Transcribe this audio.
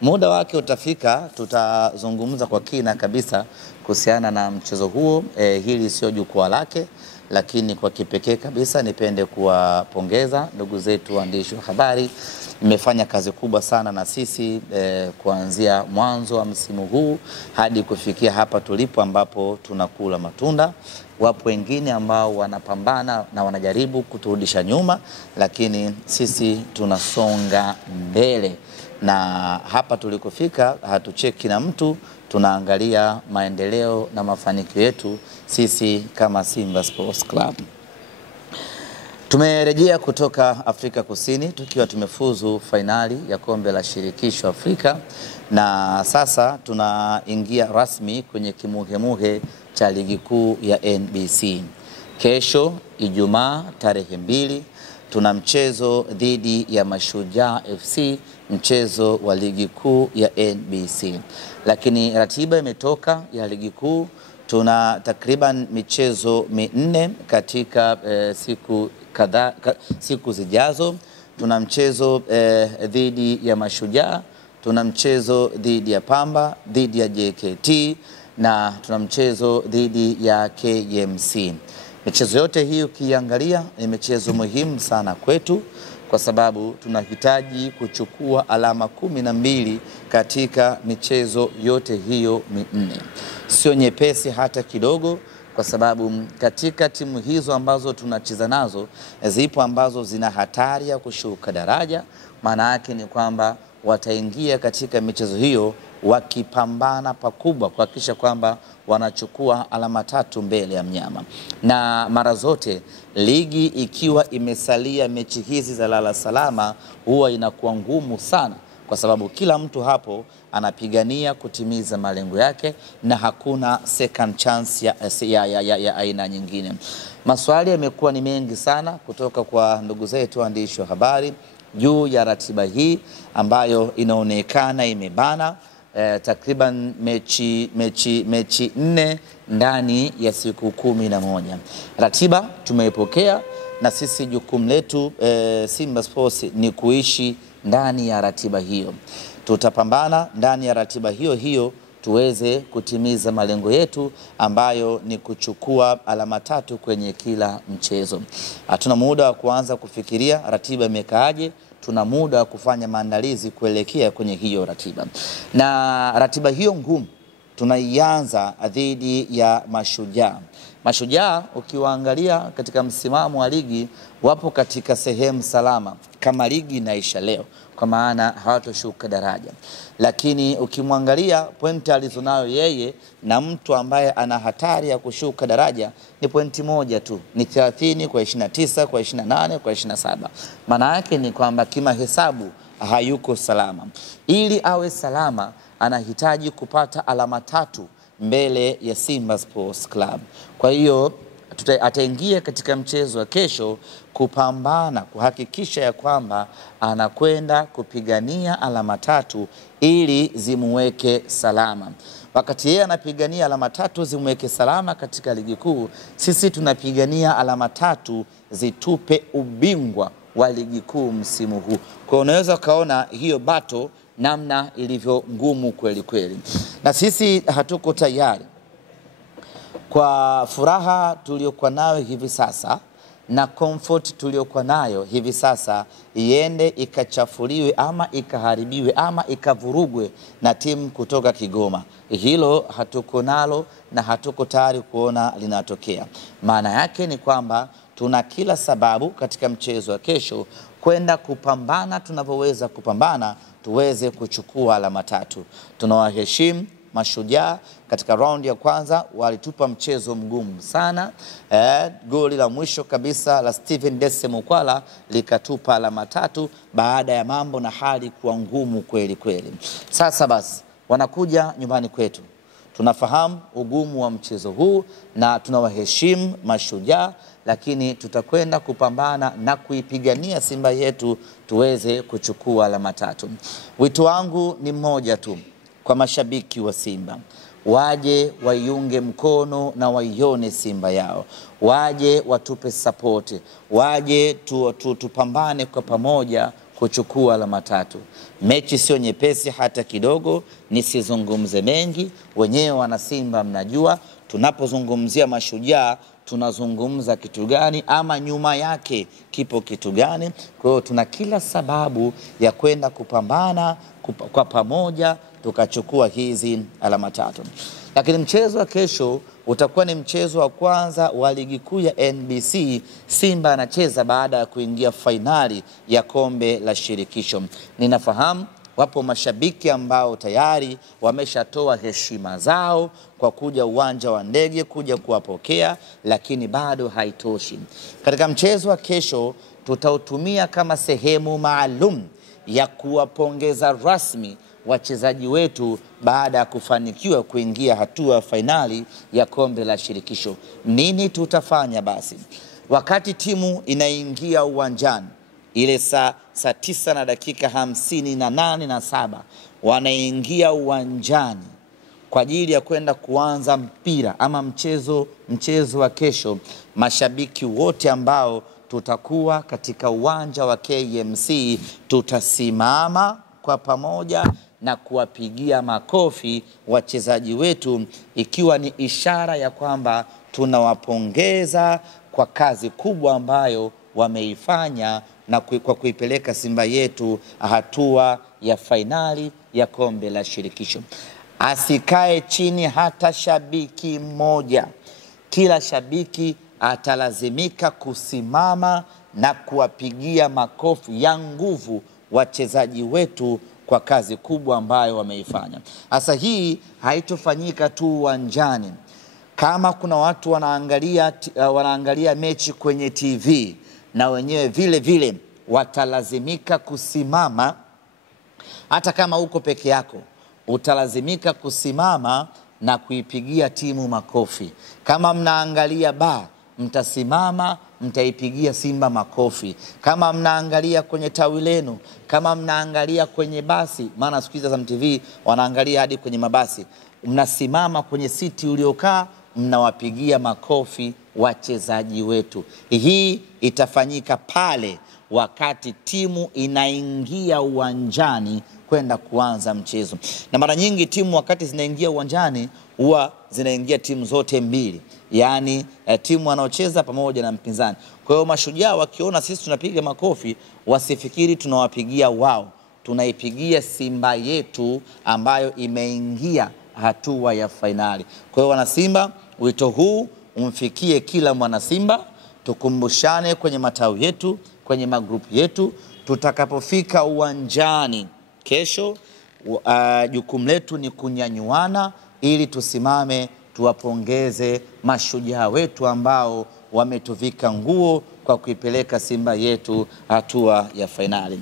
Muda wake utafika, tutazungumza kwa kina kabisa kuhusiana na mchezo huo. Hili sio jukwaa lake, lakini kwa kipekee kabisa nipende kuwapongeza ndugu zetu waandishi wa habari. Mmefanya kazi kubwa sana na sisi kuanzia mwanzo wa msimu huu hadi kufikia hapa tulipo ambapo tunakula matunda. Wapo wengine ambao wanapambana na wanajaribu kuturudisha nyuma, lakini sisi tunasonga mbele. Na hapa tulikofika hatucheki na mtu, tunaangalia maendeleo na mafanikio yetu sisi kama Simba Sports Club. Tumerejea kutoka Afrika Kusini tukiwa tumefuzu fainali ya kombe la shirikisho Afrika, na sasa tunaingia rasmi kwenye kimuhemuhe cha ligi kuu ya NBC. Kesho Ijumaa tarehe 2 tuna mchezo dhidi ya Mashujaa FC, mchezo wa ligi kuu ya NBC. Lakini ratiba imetoka ya ligi kuu, tuna takriban michezo 4 katika siku zijazo. Tuna mchezo dhidi ya Mashujaa, tuna mchezo dhidi ya Pamba, dhidi ya JKT na tuna mchezo dhidi ya KMC. Michezo yote hii ukiangalia ni michezo muhimu sana kwetu, kwa sababu tunahitaji kuchukua alama 12 katika michezo yote hiyo 4. Sio nyepesi hata kidogo, kwa sababu katika timu hizo ambazo tunacheza nazo zipo ambazo zina hatari ya kushuka daraja. Maana yake ni kwamba wataingia katika michezo hiyo wakipambana pakubwa kuhakikisha kwamba wanachukua alama 3 mbele ya mnyama. Na mara zote ligi ikiwa imesalia mechi hizi za lala salama huwa inakuwa ngumu sana, kwa sababu kila mtu hapo anapigania kutimiza malengo yake na hakuna second chance ya aina nyingine. Maswali yamekuwa ni mengi sana kutoka kwa ndugu zetu waandishi wa habari juu ya ratiba hii ambayo inaonekana imebana. Takriban mechi 4 ndani ya siku 11. Ratiba tumeipokea na sisi jukumu letu Simba Sports ni kuishi ndani ya ratiba hiyo. Tutapambana ndani ya ratiba hiyo tuweze kutimiza malengo yetu ambayo ni kuchukua alama 3 kwenye kila mchezo. Hatuna muda wa kuanza kufikiria ratiba imekaaje, tuna muda wa kufanya maandalizi kuelekea kwenye hiyo ratiba. Na ratiba hiyo ngumu tunaianza dhidi ya Mashujaa. Mashujaa ukiwaangalia katika msimamo wa ligi wapo katika sehemu salama kama ligi inaisha leo, kwa maana hawatoshuka daraja. Lakini ukimwangalia pointi alizonayo yeye na mtu ambaye ana hatari ya kushuka daraja ni pointi moja tu, ni 30 kwa 29 kwa 28 kwa 27. Maana yake ni kwamba kima hesabu hayuko salama. Ili awe salama anahitaji kupata alama 3 mbele ya Simba Sports Club. Kwa hiyo ataingia katika mchezo wa kesho kupambana kuhakikisha ya kwamba anakwenda kupigania alama 3 ili zimuweke salama. Wakati yeye anapigania alama 3 zimuweke salama katika ligi kuu, sisi tunapigania alama 3 zitupe ubingwa wa ligi kuu msimu huu. Kwa unaweza kaona hiyo battle namna ilivyo ngumu kweli kweli. Na sisi hatuko tayari kwa furaha tuliokuwa nayo hivi sasa na comfort tuliokuwa nayo hivi sasa iende ikachafuliwe ama ikaharibiwe ama ikavurugwe na timu kutoka Kigoma. Hilo hatuko nalo na hatuko tayari kuona linatokea. Maana yake ni kwamba tuna kila sababu katika mchezo wa kesho kwenda kupambana tunavyoweza kupambana tuweze kuchukua alama 3. Tunawaheshimu Mashujaa. Katika round ya kwanza walitupa mchezo mgumu sana. Goli la mwisho kabisa la Steven Dese Mukwala likatupa alama 3 baada ya mambo na hali kuwa ngumu kweli kweli. Sasa basi wanakuja nyumbani kwetu. Tunafahamu ugumu wa mchezo huu na tunawaheshimu Mashujaa, lakini tutakwenda kupambana na kuipigania Simba yetu tuweze kuchukua alama 3. Wito wangu ni mmoja tu kwa mashabiki wa Simba. Waje waiunge mkono na waione Simba yao. Waje watupe support. Waje tupambane kwa pamoja kuchukua alama 3. Mechi sio nyepesi hata kidogo, nisizungumze mengi, wenyewe wana Simba mnajua tunapozungumzia Mashujaa tunazungumza kitu gani, ama nyuma yake kipo kitu gani. Kwa hiyo tuna kila sababu ya kwenda kupambana kwa pamoja tukachukua hizi alama 3. Lakini mchezo wa kesho utakuwa ni mchezo wa kwanza wa ligi kuu ya NBC. Simba anacheza baada ya kuingia fainali ya kombe la shirikisho. Ninafahamu wapo mashabiki ambao tayari wameshatoa heshima zao kwa kuja uwanja wa ndege kuja kuwapokea, lakini bado haitoshi. Katika mchezo wa kesho tutautumia kama sehemu maalum ya kuwapongeza rasmi wachezaji wetu baada ya kufanikiwa kuingia hatua fainali ya kombe la shirikisho. Nini tutafanya basi? Wakati timu inaingia uwanjani ile saa 9 na dakika 58 wanaingia uwanjani kwa ajili ya kwenda kuanza mpira ama mchezo wa kesho, mashabiki wote ambao tutakuwa katika uwanja wa KMC tutasimama kwa pamoja na kuwapigia makofi wachezaji wetu, ikiwa ni ishara ya kwamba tunawapongeza kwa kazi kubwa ambayo wameifanya na kwa kuipeleka Simba yetu hatua ya fainali ya kombe la shirikisho. Asikae chini hata shabiki mmoja. Kila shabiki atalazimika kusimama na kuwapigia makofi ya nguvu wachezaji wetu kwa kazi kubwa ambayo wameifanya. Sasa hii haitofanyika tu uwanjani. Kama kuna watu wanaangalia mechi kwenye TV, na wenyewe vile vile watalazimika kusimama. Hata kama uko peke yako, utalazimika kusimama na kuipigia timu makofi. Kama mnaangalia mtasimama, mtaipigia Simba makofi. Kama mnaangalia kwenye tawi lenu, kama mnaangalia kwenye basi, maana siku hizi za TV wanaangalia hadi kwenye mabasi, mnasimama kwenye siti uliokaa, mnawapigia makofi wachezaji wetu. Hii itafanyika pale wakati timu inaingia uwanjani kwenda kuanza mchezo. Na mara nyingi timu wakati zinaingia uwanjani huwa zinaingia timu zote mbili, yani timu wanaocheza pamoja na mpinzani. Kwa hiyo Mashujaa wakiona sisi tunapiga makofi, wasifikiri tunawapigia wao, tunaipigia Simba yetu ambayo imeingia hatua ya fainali. Kwa hiyo wana Simba, wito huu umfikie kila mwana Simba, tukumbushane kwenye matawi yetu, kwenye magrupu yetu. Tutakapofika uwanjani kesho, jukumu letu ni kunyanyuana ili tusimame tuwapongeze mashujaa wetu ambao wametuvika nguo kwa kuipeleka Simba yetu hatua ya fainali.